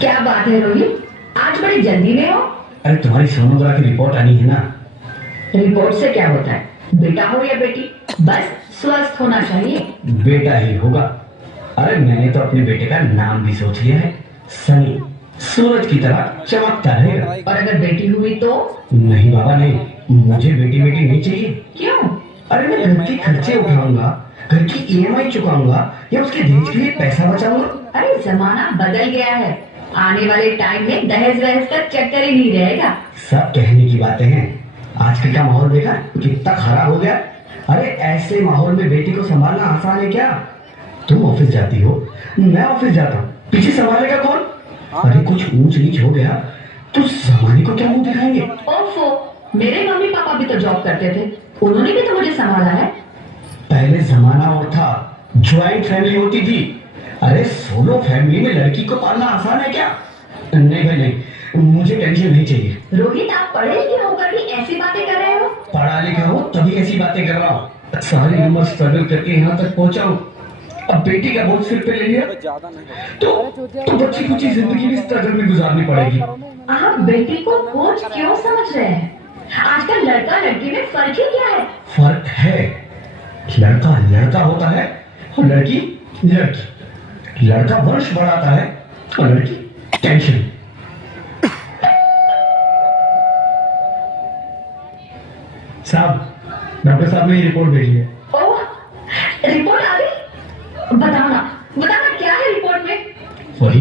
क्या बात है रोहित, आज बड़ी जल्दी में हो। अरे तुम्हारी सोनोग्राफी रिपोर्ट आनी है ना। रिपोर्ट से क्या होता है, बेटा हो या बेटी, बस स्वस्थ होना चाहिए। बेटा ही होगा। अरे मैंने तो अपने बेटे का नाम भी सोच लिया है, सनी। सूरज की तरह चमकता रहेगा। और अगर बेटी हुई तो? नहीं बाबा नहीं, मुझे बेटी बेटी नहीं चाहिए। क्यों? अरे मैं घर के खर्चे उठाऊंगा, घर की ईएमआई चुकाऊंगा या उसके दहेज के लिए पैसा बचाऊंगा। अरे जमाना बदल गया है, आने वाले टाइम में दहेज वहेज का चक्कर ही नहीं रहेगा। सब कहने की बातें हैं, आजकल का माहौल देखा कितना खराब हो गया। अरे ऐसे माहौल में बेटी को संभालना आसान है क्या? तुम ऑफिस जाती हो, मैं ऑफिस जाता हूँ, पीछे संभालेगा कौन? अरे कुछ ऊंच नीच हो गया तो जमाने को क्या मुंह दिखाएंगे? ओफो, मेरे मम्मी पापा भी तो जॉब करते थे, उन्होंने भी तो मुझे संभाला है। पहले जमाना और था, ज्वाइंट फैमिली होती थी। अरे सोलो फैमिली में लड़की को पालना आसान है क्या? नहीं भाई नहीं, मुझे टेंशन नहीं चाहिए। रोहित, आप पढ़े लिखे होकर भी ऐसी बातें कर रहे हो? पढ़ा लिखा हूँ तभी ऐसी बातें कर रहा हूँ। सारी उम्र स्ट्रगल करके यहाँ तक पहुंचा हूँ, अब बेटी का बोझ सिर पे ले लिया तो बच्ची कुछ जिंदगी भी स्ट्रगल में गुजारनी पड़ेगी। आप बेटी को बोझ क्यों समझ रहे हैं? आजकल लड़का लड़की में फर्क ही क्या है? फर्क है, लड़का लड़का होता है और लड़की लड़की। लड़का वंश बढ़ाता है और लड़की टेंशन। साहब, डॉक्टर साहब ने ये रिपोर्ट भेजी है। ओह, रिपोर्ट आ गई? बताना बताना क्या है रिपोर्ट में? वही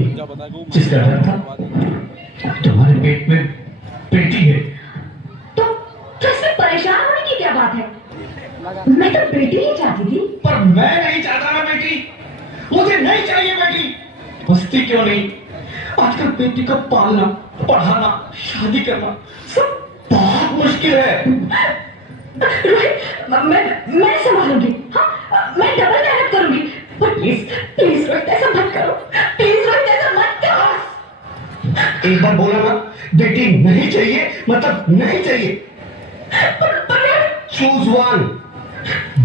जिसका डर था, तुम्हारे पेट में बेटी है। तो इसमें परेशान होने की क्या बात है? मैं तो बेटी ही चाहती थी। पर मैं नहीं चाहता ना बेटी, मुझे नहीं चाहिए बेटी। हंसती क्यों नहीं? आजकल बेटी को पालना, पढ़ाना, शादी करना सब बहुत मुश्किल है। रोहित, मैं संभालूंगी। हाँ, मैं डबल मेहनत करूंगी। पर प्लीज प्लीज रोहित, ऐसा मत करो। प्लीज रोहित, ऐसा मत करो। एक बार बोला ना, बेटी नहीं चाहिए मतलब नहीं चाहिए। पर यार, चूज वन,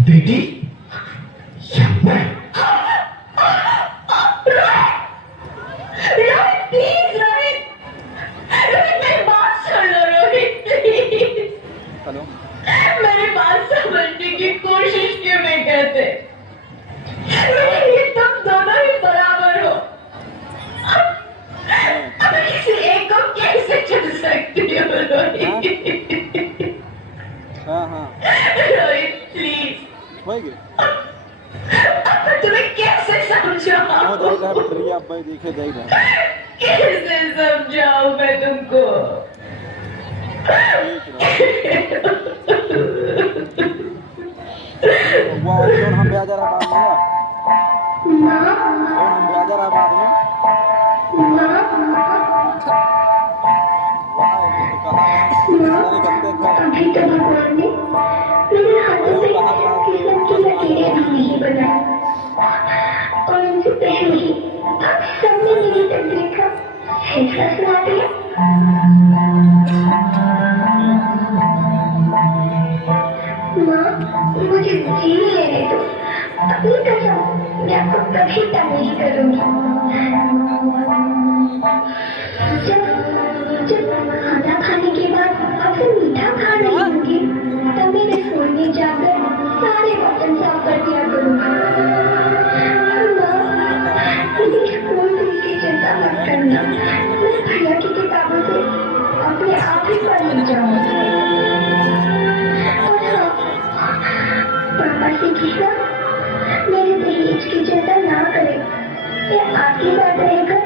बेटी या मैं। रोहित प्लीज, रोहित रोहित मेरी बात सुन लो रोहित प्लीज। हेलो, मेरी बात समझने की कोशिश क्यों नहीं करते? मेरे लिए तुम दोनों ही बराबर हो। अब मैं किसी एक को कैसे चुन सकती हूँ रोहित? हाँ रोहित प्लीज, होएगी। अब मैं तुम्हें कैसे समझाऊं? जाएगा बैटरी आप भाई देखे जाएगा। कैसे समझाऊं मैं तुमको? वो और हम ब्याज रहा बाद में, और हम ब्याज रहा बाद में। वाह, ये तो कहा है बनते थे। अभी तो भगवान ने मेरे हाथों से किस्मत की लकीरें भी नहीं बनाई, और उनसे पहले ही आप सबने मेरी तकदीर का फैसला सुना दिया। माँ, मुझे जी लेने दो। अपनी कसम, मैं आपको कभी तंग नहीं करूंगी। जब खाना खाने के बाद आपसे मीठा खा रही होंगी, तब मेरे फोन में जाकर सारे बर्तन साफ कर दिया करूंगी। मुझे फोन की चिंता मत करना, मैं भैया की किताबों से अपने आप ही पढ़ ले जाऊंगी। पापा से कहना मेरे दहेज की चिंता ना करें, मैं आपके साथ रहकर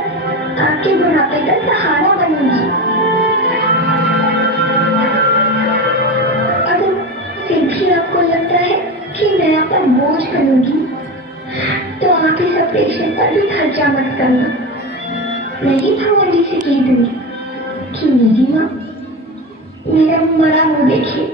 आपके बुढ़ापे का सहारा बनूंगी। अगर फिर भी आपको लगता है कि मैं आप पर बोझ बनूंगी, तो आप इस ऑपरेशन पर भी खर्चा मत करना। मैं ही भगवान जी से कह दूंगी कि मेरी माँ मेरा मरा मुंह देखिए।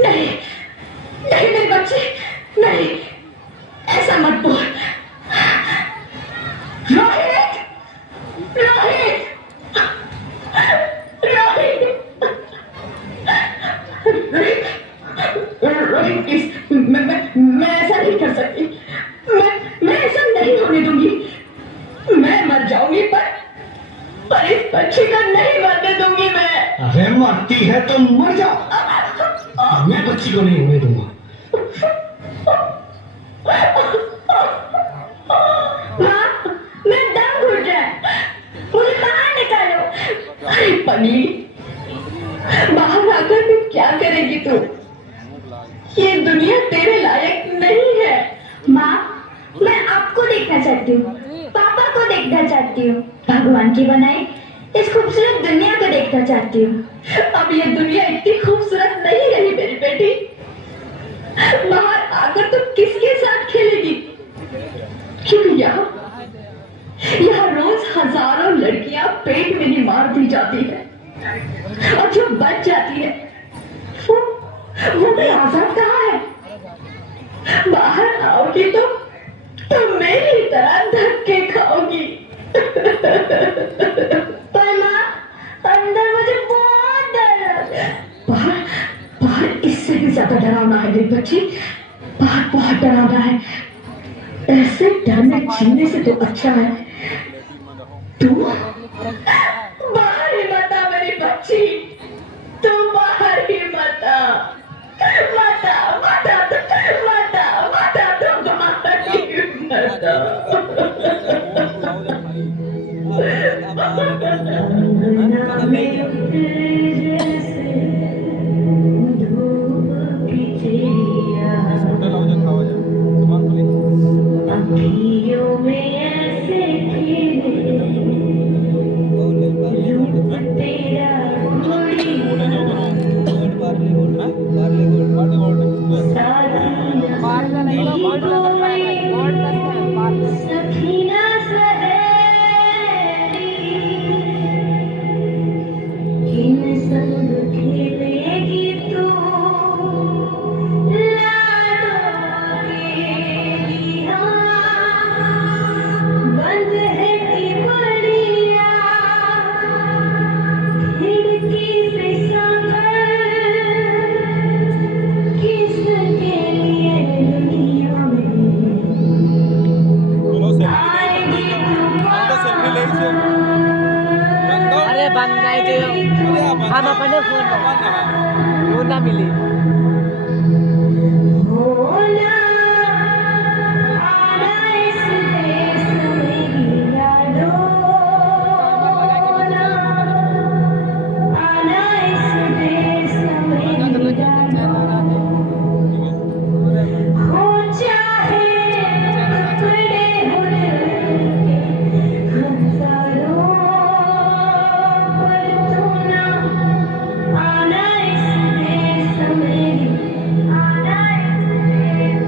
नहीं नहीं मेरे बच्चे, नहीं, ऐसा मत बोल। रोहित रोहित रोहित मरती है तो मर जाओ, मैं बच्ची को नहीं होने दूंगा। माँ, मैं दम घुट रहा है, मुझे बाहर निकालो। अरे पगली, बाहर आकर भी क्या करेगी तू? ये दुनिया तेरे लायक नहीं है। माँ, मैं आपको देखना चाहती हूँ, पापा को देखना चाहती हूँ, भगवान की बनाई इस खूबसूरत दुनिया को देखना चाहती हूँ। अब ये दुनिया इतनी खूबसूरत नहीं रही मेरी बेटी। बाहर आकर तुम किसके साथ खेलेगी? क्योंकि यहाँ रोज हजारों लड़कियां पेट में ही मार दी जाती है, और जो बच जाती है वो भी आजाद कहाँ है? बाहर आओगी तो मेरी तरह धक्के खाओगी। पर माँ, अंदर मुझे बहुत डर लग रहा है। बाहर इससे भी ज्यादा डरावना है मेरी बच्ची, बाहर बहुत डरावना है। ऐसे डर में जीने से तो अच्छा है तू बाहर ही मत आ मेरी बच्ची, तू बाहर ही मत आ, मत आ, मत आ, मत आ, मत आ, तू बाहर ही मत अखियों में ऐसे तेरा सखीना इन संग खेलेगी तू, बंद है की बड़िया, खिड़की से सांभर, किसके लिए दुनिया में आएगी अरे बंद नहीं तो हम अपने फोन ना मिली। होना आना इस देश में यादों, आना इस देश में यादों, हो चाहे टुकड़े हो हजारों, पर तू ना आना इस देश में, आना इस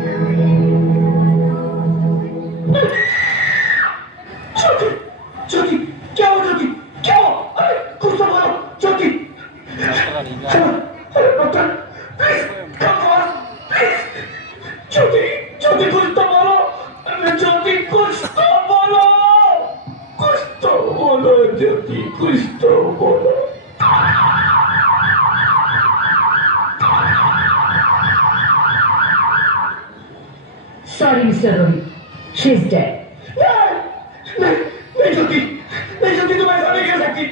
ज्योति, ज्योति, क्या हो ज्योति, क्या हो? अरे कुछ तो बोलो ज्योति। अरे doctor, please come for, please. Jyoti, Jyoti कुछ तो बोलो। अरे ज्योति कुछ तो बोलो, कुछ तो बोलो ज्योति, कुछ तो बोलो। Sorry, Mr. Rohit. She's dead. नहीं ज्योति, नहीं ज्योति, तुम ऐसा नहीं कर सकती,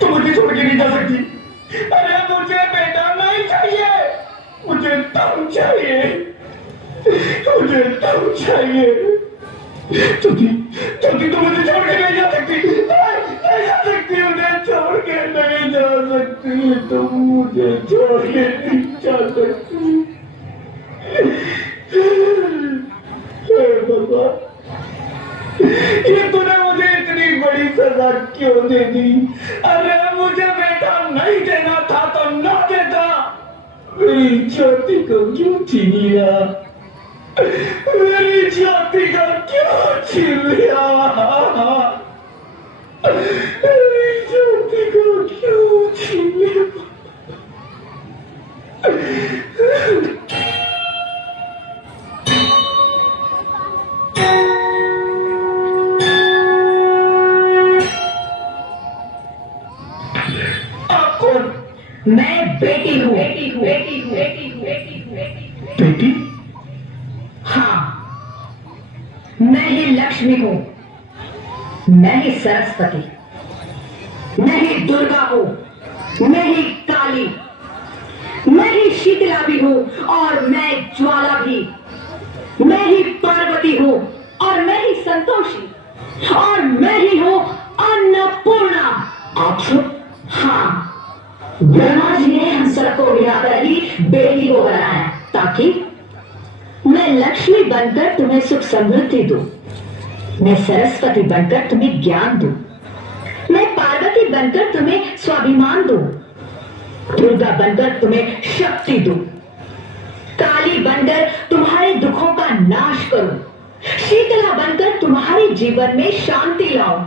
तुम मुझे छोड़ के नहीं जा सकती। अरे मुझे बेटा नहीं चाहिए, मुझे तुम चाहिए, मुझे तुम चाहिए। ज्योति, ज्योति तुम मुझे छोड़ के नहीं जा सकती, नहीं जा सकती, मुझे छोड़ के नहीं जा सकती, तुम मुझे छोड़ के नहीं जा सकती। भगवान, ये तूने मुझे इतनी बड़ी सजा क्यों दे दी? अरे मुझे बेटा नहीं देना था तो ना देता, मेरी ज्योति को क्यों छीन लिया, मेरी ज्योति को क्यों छीन लिया, मेरी ज्योति को क्यों छीन लिया? मैं बेटी हूँ, बेटी? हाँ, मैं ही लक्ष्मी हूँ, मैं ही सरस्वती, मैं ही दुर्गा हूँ, मैं ही भी हूँ और मैं ज्वाला भी। मैं ही पार्वती हूँ और मैं ही संतोषी और मैं ही हूँ अन्नपूर्णा। आप सब? हाँ, ब्रह्मा जी ने हम सबको मिलाकर ही बेटी को बनाया ताकि मैं लक्ष्मी बनकर तुम्हें सुख समृद्धि दूं, मैं सरस्वती बनकर तुम्हें ज्ञान दूं, मैं पार्वती बनकर तुम्हें स्वाभिमान दूं, दुर्गा बनकर तुम्हें शक्ति दूं, काली बनकर तुम्हारे दुखों का नाश करूं, शीतला बनकर तुम्हारे जीवन में शांति लाऊं,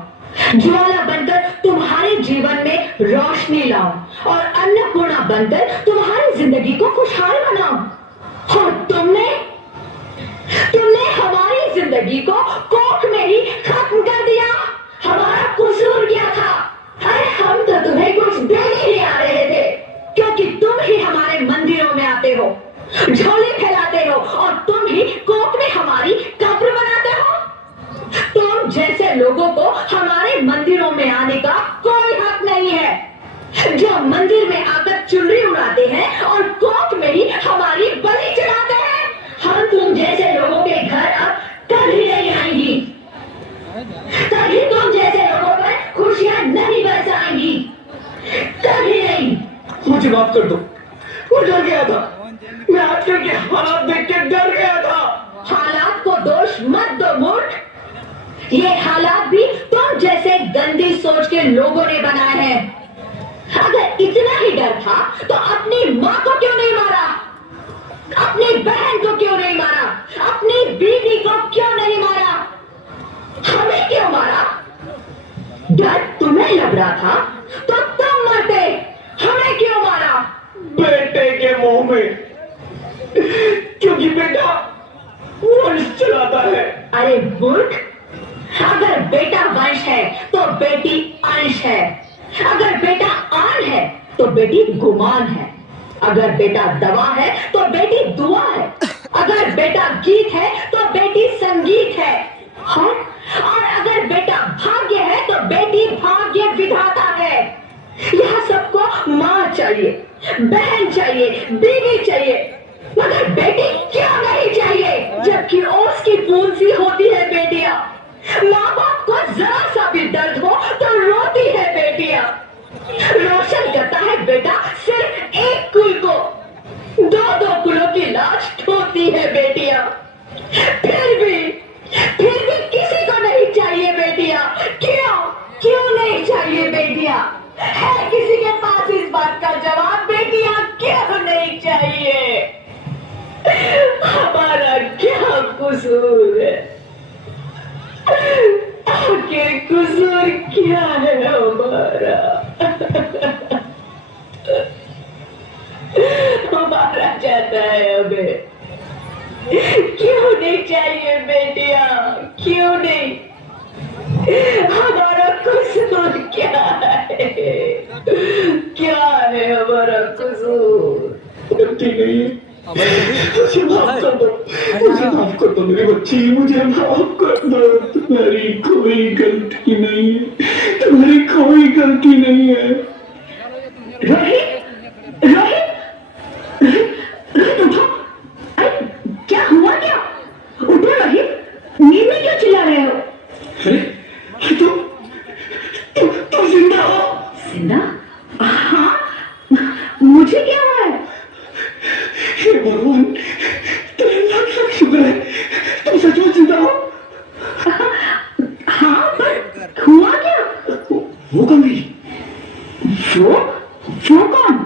ज्वाला बनकर तुम्हारे जीवन में रोशनी लाऊं और अन्नपूर्णा बनकर तुम्हारी जिंदगी को खुशहाल बनाऊं। और तुमने हमारी जिंदगी को कोख में ही खत्म कर दिया। हमारा कसूर क्या था? अरे हम तो तुम्हें कुछ देने ही आ रहे थे, क्योंकि तुम ही हमारे मंदिरों में आते हो, झोली फैलाते हो और तुम ही कोख में हमारी कब्र बनाते हो। तुम जैसे लोगों को हमारे मंदिरों में आने का कोई हक नहीं है, जो मंदिर में आकर चुनरी उड़ाते हैं और कोख में ही हमारी बलि चढ़ाते हैं। हम तुम जैसे लोगों के घर अब कभी नहीं आएंगी, कभी तुम जैसे लोगों पर खुशियां नहीं बरसाएंगी, कभी नहीं। मुझे माफ कर दो, मैं डर गया था। मैं आजकल के हालात देख के डर गया था। हालात को दोष मत दो मूर्ख, ये हालात भी तुम जैसे गंदी सोच के लोगों ने बनाए हैं। अगर इतना ही डर था तो अपनी माँ को क्यों नहीं मारा, अपनी बहन को क्यों नहीं मारा, अपनी बीवी को क्यों नहीं मारा, हमें क्यों मारा? डर तुम्हें लग रहा था तो तुम मरते, हमें क्यों मारा? बेटे के मुंह में, क्योंकि बेटा वंश चलाता है। अरे मूर्ख, अगर बेटा वंश है तो बेटी अंश है, अगर बेटा आन है तो बेटी गुमान है, अगर बेटा दवा है तो बेटी दुआ है, अगर बेटा गीत है तो बेटी संगीत है, हाँ? और अगर बेटा भाग्य है तो बेटी भाग्य विधाता है। यह सबको माँ चाहिए, बहन चाहिए, बीवी चाहिए, मगर बेटी क्यों नहीं चाहिए? जबकि ओस की बूंद सी होती है बेटियां। माँ बाप को जरा सा भी दर्द हो तो रोती है बेटियां। रोशन करता है बेटा सिर्फ एक कुल को, दो दो कुलों की लाश ढोती है बेटियां। फिर भी किसी को नहीं चाहिए बेटियां। क्यों नहीं चाहिए बेटियां? है किसी के पास इस बात का जवाब? बेटियां क्यों नहीं चाहिए? हमारा क्या कसूर है? आखिर कसूर क्या है हमारा? हमारा जाता है हमें। क्यों नहीं चाहिए बेटियां? क्यों नहीं? हमारा कसूर क्या है? क्या है हमारा कसूर? गलती नहीं है, मुझे माफ कर दो, मुझे माफ कर दो मेरी बच्ची, मुझे माफ कर दो। तुम्हारी कोई गलती नहीं है, तुम्हारी कोई गलती नहीं है। रोहित, रोहित, रोहित उठो। अरे क्या हुआ? क्या उठो रोहित, नींद में क्यों चिल्ला रहे हो? अरे तुम जिंदा हो? जिंदा? हाँ, मुझे क्या हुआ है? हे भगवान, तेरे लाख लाख शुक्र है, तुम सचमुच जिंदा हो। हाँ, पर हुआ क्या? वो कौन थी? वो कौन?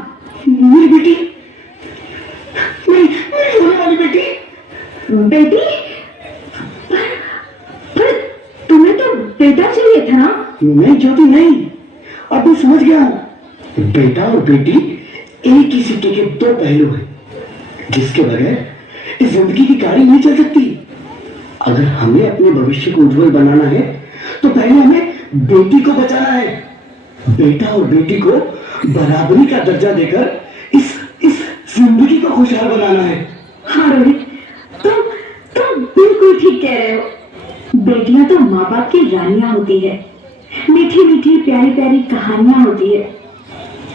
मेरी बेटी, मेरी होने वाली बेटी। बेटी? पर तुम्हें तो बेटा चाहिए था ना? नहीं ज्योति, नहीं, अब मैं समझ गया हूँ। बेटा और बेटी एक ही सिक्के के दो पहलू हैं, जिसके बगैर इस जिंदगी की गाड़ी नहीं चल सकती। अगर हमें अपने भविष्य को उज्जवल बनाना है तो पहले हमें बेटी को बचाना है। बेटा और बेटी को बराबरी का दर्जा देकर इस जिंदगी को खुशहाल बनाना है। हाँ रोहित, तुम बिल्कुल ठीक कह रहे हो। बेटियां तो माँ बाप की रानियां होती है, मीठी मीठी प्यारी प्यारी कहानियां होती है।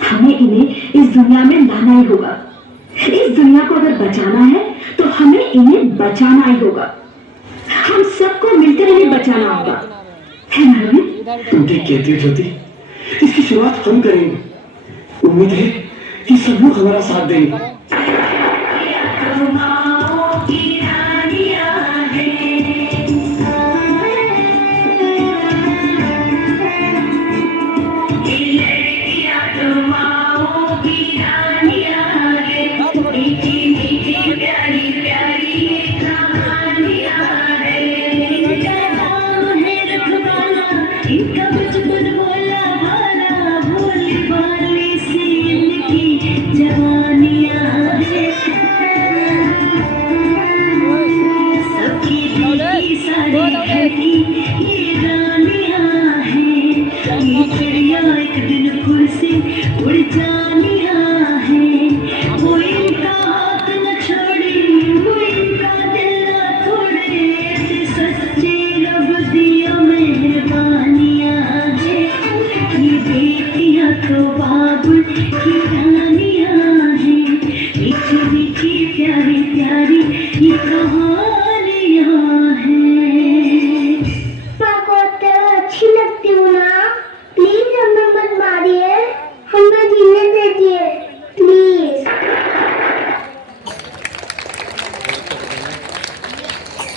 हमें इन्हें इस दुनिया में लाना ही होगा। इस दुनिया को अगर बचाना है तो हमें इन्हें बचाना ही होगा। हम सबको मिलकर इन्हें बचाना होगा, है ना रवि? तुम ठीक कहती हो ज्योति, इसकी शुरुआत हम करेंगे। उम्मीद है कि सब लोग हमारा साथ देंगे। तो बाबुल